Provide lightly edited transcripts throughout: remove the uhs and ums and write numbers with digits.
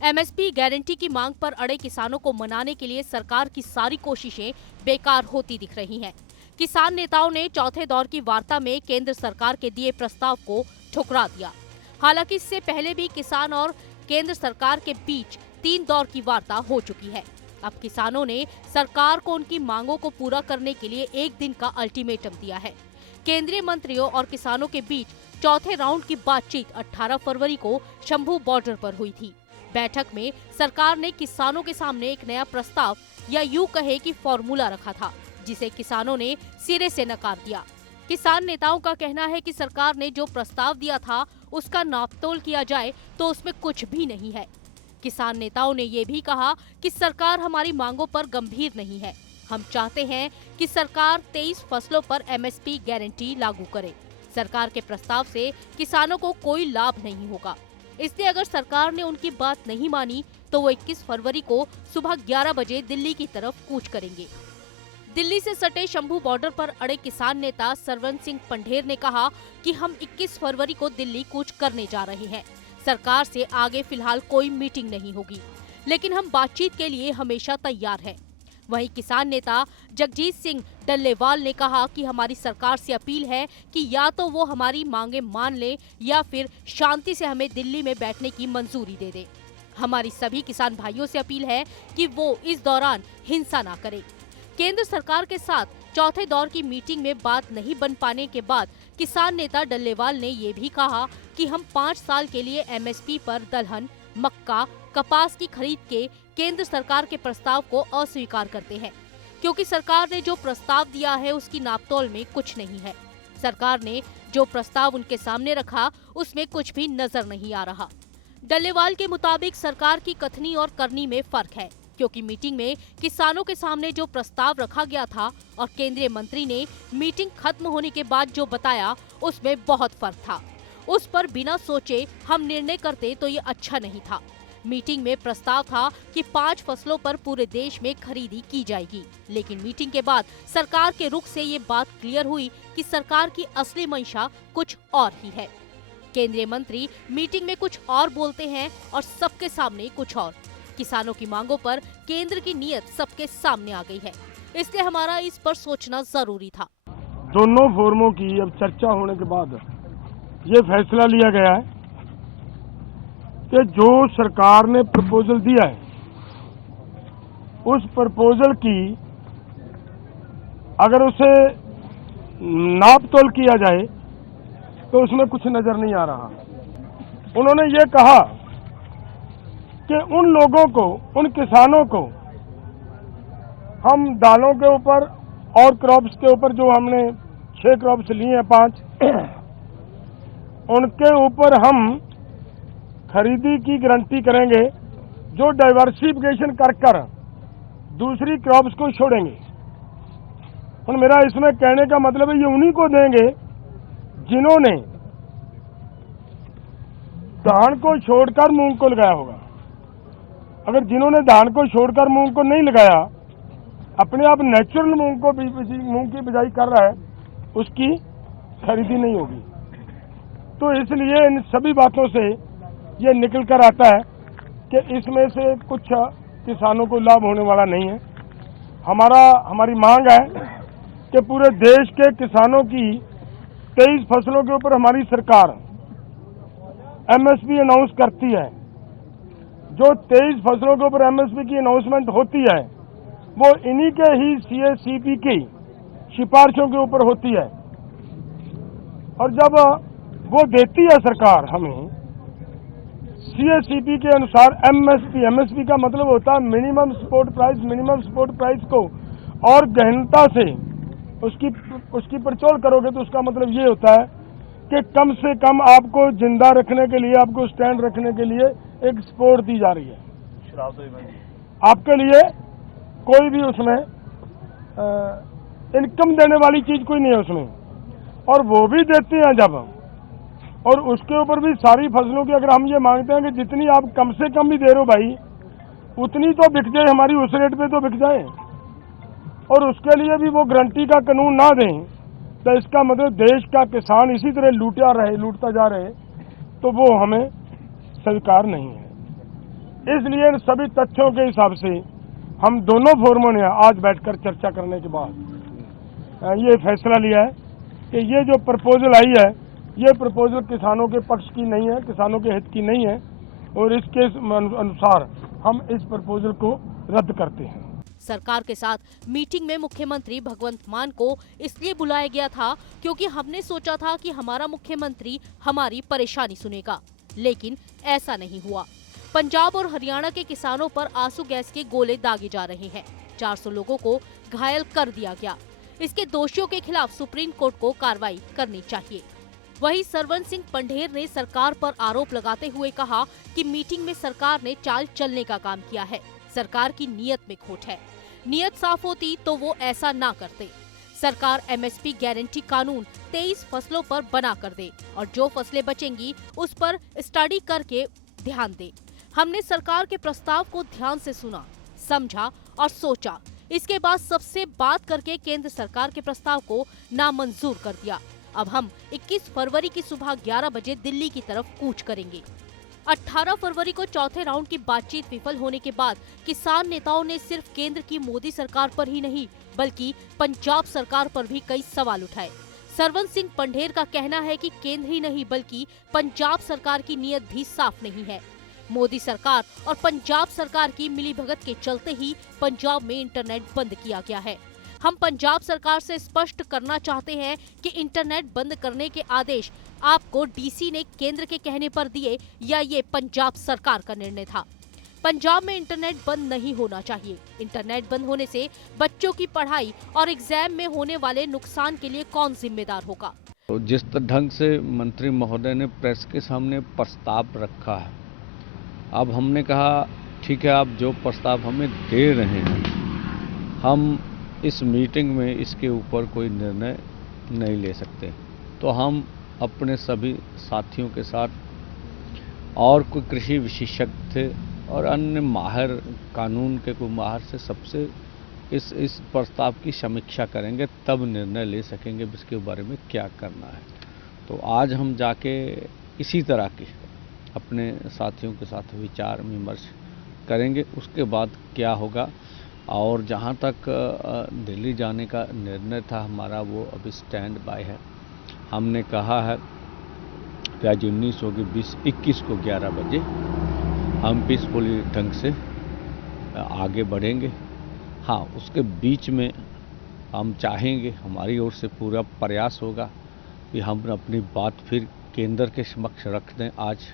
MSP guarantee की मांग पर अड़े किसानों को मनाने के लिए सरकार की सारी कोशिशें बेकार होती दिख रही हैं। किसान नेताओं ने चौथे दौर की वार्ता में केंद्र सरकार के दिए प्रस्ताव को ठुकरा दिया। हालांकि इससे पहले भी किसान और केंद्र सरकार के बीच 3 दौर की वार्ता हो चुकी है। अब किसानों ने सरकार को उनकी मांगों को पूरा करने के लिए 1 दिन का अल्टीमेटम दिया है। केंद्रीय मंत्रियों और किसानों के बीच चौथे राउंड की बातचीत 18 फरवरी को शंभू बॉर्डर पर हुई थी। बैठक में सरकार ने किसानों के सामने एक नया प्रस्ताव या यूं कहे कि फॉर्मूला रखा था, जिसे किसानों ने सिरे से नकार दिया। किसान नेताओं का कहना है कि सरकार ने जो प्रस्ताव दिया था उसका नापतोल किया जाए तो उसमें कुछ भी नहीं है। किसान नेताओं ने ये भी कहा कि सरकार हमारी मांगों पर गंभीर नहीं है। हम चाहते हैं कि सरकार 23 फसलों पर एमएसपी गारंटी लागू करे। सरकार के प्रस्ताव से किसानों को कोई लाभ नहीं होगा, इसलिए अगर सरकार ने उनकी बात नहीं मानी तो वो 21 फरवरी को सुबह 11 बजे दिल्ली की तरफ कूच करेंगे। दिल्ली से सटे शंभू बॉर्डर पर अड़े किसान नेता सरवन सिंह पंढेर ने कहा कि हम 21 फरवरी को दिल्ली कूच करने जा रहे हैं। सरकार से आगे फिलहाल कोई मीटिंग नहीं होगी, लेकिन हम बातचीत के लिए हमेशा तैयार हैं। वहीं किसान नेता जगजीत सिंह डल्लेवाल ने कहा कि हमारी सरकार से अपील है कि या तो वो हमारी मांगे मान ले या फिर शांति से हमें दिल्ली में बैठने की मंजूरी दे दे। हमारी सभी किसान भाइयों से अपील है कि वो इस दौरान हिंसा ना करें। केंद्र सरकार के साथ चौथे दौर की मीटिंग में बात नहीं बन पाने के बाद किसान नेता डल्लेवाल ने ये भी कहा कि हम 5 साल के लिए एमएसपी पर दलहन, मक्का, कपास की खरीद के केंद्र सरकार के प्रस्ताव को अस्वीकार करते हैं, क्योंकि सरकार ने जो प्रस्ताव दिया है उसकी नापतोल में कुछ नहीं है। सरकार ने जो प्रस्ताव उनके सामने रखा उसमें कुछ भी नजर नहीं आ रहा। डल्लेवाल के मुताबिक सरकार की कथनी और करनी में फर्क है, क्योंकि मीटिंग में किसानों के सामने जो प्रस्ताव रखा गया था और केंद्रीय मंत्री ने मीटिंग खत्म होने के बाद जो बताया उसमें बहुत फर्क था। उस पर बिना सोचे हम निर्णय करते तो ये अच्छा नहीं था। मीटिंग में प्रस्ताव था कि 5 फसलों पर पूरे देश में खरीदी की जाएगी, लेकिन मीटिंग के बाद सरकार के रुख से ये बात क्लियर हुई कि सरकार की असली मंशा कुछ और ही है। केंद्रीय मंत्री मीटिंग में कुछ और बोलते हैं और सबके सामने कुछ और। किसानों की मांगों पर केंद्र की नीयत सबके सामने आ गई है, इसलिए हमारा इस पर सोचना जरूरी था। दोनों फोरमों की अब चर्चा होने के बाद ये फैसला लिया गया है कि जो सरकार ने प्रपोजल दिया है उस प्रपोजल की अगर उसे नापतोल किया जाए तो उसमें कुछ नजर नहीं आ रहा। उन्होंने ये कहा कि उन लोगों को, उन किसानों को हम दालों के ऊपर और क्रॉप्स के ऊपर जो हमने 6 क्रॉप्स लिए हैं 5 उनके ऊपर हम खरीदी की गारंटी करेंगे, जो डाइवर्सिफिकेशन कर दूसरी क्रॉप्स को छोड़ेंगे। और मेरा इसमें कहने का मतलब है ये उन्हीं को देंगे जिन्होंने धान को छोड़कर मूंग को लगाया होगा। अगर जिन्होंने धान को छोड़कर मूंग को नहीं लगाया, अपने आप नेचुरल मूंग की बिजाई कर रहा है, उसकी खरीदी नहीं होगी। तो इसलिए इन सभी बातों से ये निकल कर आता है कि इसमें से कुछ किसानों को लाभ होने वाला नहीं है। हमारी मांग है कि पूरे देश के किसानों की 23 फसलों के ऊपर हमारी सरकार एमएसपी अनाउंस करती है। जो 23 फसलों के ऊपर एमएसपी की अनाउंसमेंट होती है वो इन्हीं के ही सीएसीपी की सिफारिशों के ऊपर होती है। और जब वो देती है सरकार हमें सीएसीपी के अनुसार एमएसपी का मतलब होता है मिनिमम सपोर्ट प्राइस को और गहनता से उसकी परचौल करोगे तो उसका मतलब ये होता है कि कम से कम आपको जिंदा रखने के लिए, आपको स्टैंड रखने के लिए एक सपोर्ट दी जा रही है। आपके लिए कोई भी उसमें इनकम देने वाली चीज कोई नहीं है उसमें, और वो भी देते हैं जब, और उसके ऊपर भी सारी फसलों की अगर हम ये मांगते हैं कि जितनी आप कम से कम भी दे रहे हो भाई, उतनी तो बिक जाए, हमारी उस रेट पे तो बिक जाए, और उसके लिए भी वो गारंटी का कानून ना दें, तो इसका मतलब देश का किसान इसी तरह लूटता जा रहे, तो वो हमें स्वीकार नहीं है। इसलिए इन सभी तथ्यों के हिसाब से हम दोनों फोरमों ने आज बैठकर चर्चा करने के बाद ये फैसला लिया है कि ये जो प्रपोजल आई है, ये प्रपोजल किसानों के पक्ष की नहीं है, किसानों के हित की नहीं है, और इसके अनुसार हम इस प्रपोजल को रद्द करते हैं। सरकार के साथ मीटिंग में मुख्यमंत्री भगवंत मान को इसलिए बुलाया गया था क्योंकि हमने सोचा था कि हमारा मुख्यमंत्री हमारी परेशानी सुनेगा, लेकिन ऐसा नहीं हुआ। पंजाब और हरियाणा के किसानों पर आंसू गैस के गोले दागे जा रहे हैं। 400 लोगों को घायल कर दिया गया। इसके दोषियों के खिलाफ सुप्रीम कोर्ट को कार्रवाई करनी चाहिए। वहीं सरवन सिंह पंढेर ने सरकार पर आरोप लगाते हुए कहा कि मीटिंग में सरकार ने चाल चलने का काम किया है। सरकार की नीयत में खोट है। नीयत साफ होती तो वो ऐसा ना करते। सरकार एमएसपी गारंटी कानून 23 फसलों पर बना कर दे और जो फसलें बचेंगी उस पर स्टडी करके ध्यान दे। हमने सरकार के प्रस्ताव को ध्यान से सुना, समझा और सोचा। इसके बाद सबसे बात करके केंद्र सरकार के प्रस्ताव को नामंजूर कर दिया। अब हम 21 फरवरी की सुबह 11 बजे दिल्ली की तरफ कूच करेंगे। 18 फरवरी को चौथे राउंड की बातचीत विफल होने के बाद किसान नेताओं ने सिर्फ केंद्र की मोदी सरकार पर ही नहीं बल्कि पंजाब सरकार पर भी कई सवाल उठाए। सरवन सिंह पंढेर का कहना है कि केंद्र ही नहीं बल्कि पंजाब सरकार की नीयत भी साफ नहीं है। मोदी सरकार और पंजाब सरकार की मिलीभगत के चलते ही पंजाब में इंटरनेट बंद किया गया है। हम पंजाब सरकार से स्पष्ट करना चाहते हैं कि इंटरनेट बंद करने के आदेश आपको डीसी ने केंद्र के कहने पर दिए या ये पंजाब सरकार का निर्णय था। पंजाब में इंटरनेट बंद नहीं होना चाहिए। इंटरनेट बंद होने से बच्चों की पढ़ाई और एग्जाम में होने वाले नुकसान के लिए कौन जिम्मेदार होगा? जिस ढंग से मंत्री महोदय ने प्रेस के सामने प्रस्ताव रखा है, अब हमने कहा ठीक है, आप जो प्रस्ताव हमें दे रहे हैं, हम इस मीटिंग में इसके ऊपर कोई निर्णय नहीं ले सकते। तो हम अपने सभी साथियों के साथ और कोई कृषि विशेषज्ञ थे और अन्य माहिर, कानून के कोई माहिर से सबसे इस प्रस्ताव की समीक्षा करेंगे, तब निर्णय ले सकेंगे इसके बारे में क्या करना है। तो आज हम जाके इसी तरह की अपने साथियों के साथ विचार विमर्श करेंगे, उसके बाद क्या होगा। और जहाँ तक दिल्ली जाने का निर्णय था हमारा, वो अभी स्टैंड बाय है। हमने कहा है कि आज 19 होगी, 20-21 को 11 बजे हम पीसफुली ढंग से आगे बढ़ेंगे। हाँ, उसके बीच में हम चाहेंगे, हमारी ओर से पूरा प्रयास होगा कि हम अपनी बात फिर केंद्र के समक्ष रख दें। आज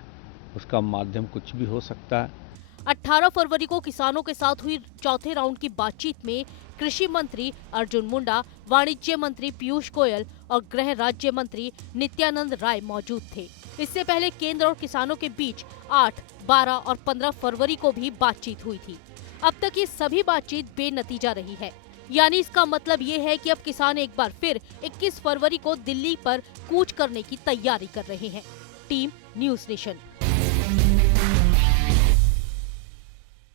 उसका माध्यम कुछ भी हो सकता है। 18 फरवरी को किसानों के साथ हुई चौथे राउंड की बातचीत में कृषि मंत्री अर्जुन मुंडा, वाणिज्य मंत्री पीयूष गोयल और गृह राज्य मंत्री नित्यानंद राय मौजूद थे। इससे पहले केंद्र और किसानों के बीच 8, 12 और 15 फरवरी को भी बातचीत हुई थी। अब तक ये सभी बातचीत बेनतीजा रही है। यानी इसका मतलब ये है कि अब किसान एक बार फिर 21 फरवरी को दिल्ली पर कूच करने की तैयारी कर रहे हैं। Team news nation.